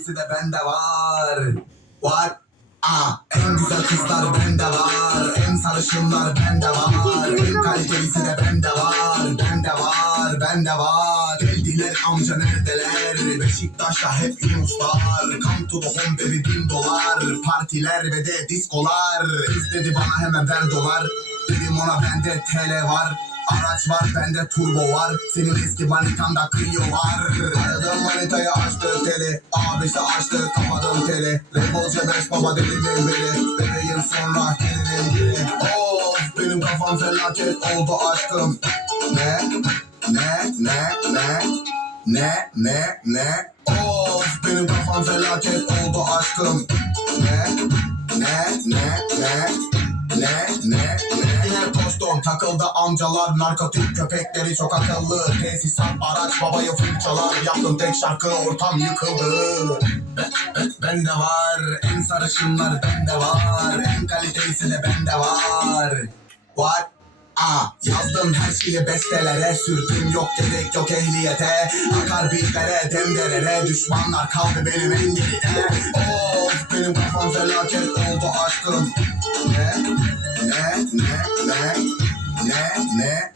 delisi de bende var. Var. Aa, en güzel kızlar bende var. En sarışınlar bende var. En kalitelisi de bende var. Bende var, bende var. Geldiler amca neredeler? Beşiktaş'ta hep Yunuslar. Come to the home baby bin dolar. Partiler ve de diskolar. Kız bana hemen ver dolar. Dedim ona bende TL var. Araç var bende turbo var Senin eski manitanda Clio var Abisi açtı kapadım teli Rebelce beş baba dedim beni Bebeğim sonra gelirim geri Of benim kafam felaket oldu aşkım Ne ne ne ne ne ne ne Of benim kafam felaket oldu aşkım Ne ne ne ne ne ne ne Postum takıldı amcalar Narkotik köpekleri çok akıllı. Tesisat araç babayı fırçalar. Yaptım tek şarkı ortam yıkıldı. Ben, bende var. En sarışınlar bende var. En kalitelisi de bende var. Var Aa, yazdım her şeyi bestelere. Sürdüm yok gerek yok ehliyete. Akar bitlere demderere Düşmanlar kaldı benim en geride Of benim kafam felaket oldu aşkım. Ne